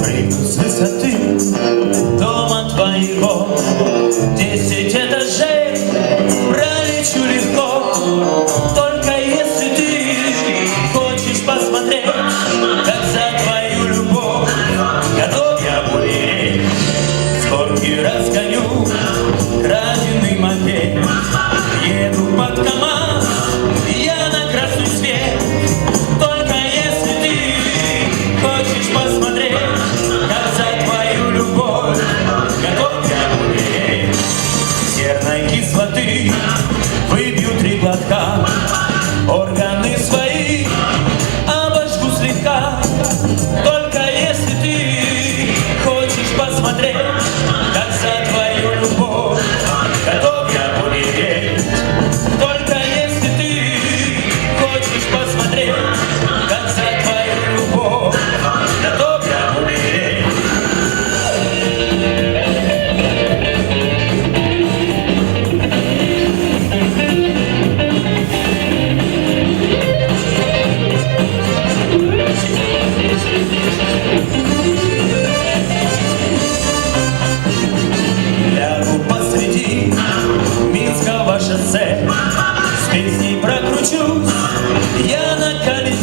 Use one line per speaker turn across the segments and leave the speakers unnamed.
Прыгну с высоты дома твоего Десять этажей выпью кільце, з пісні прокручусь, я на колесі.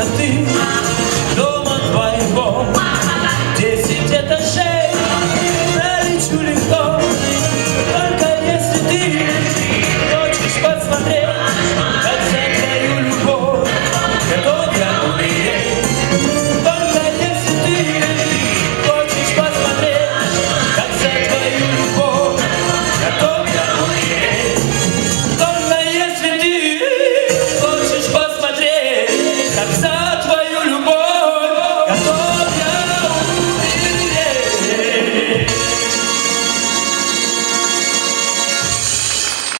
красоты дома твоего.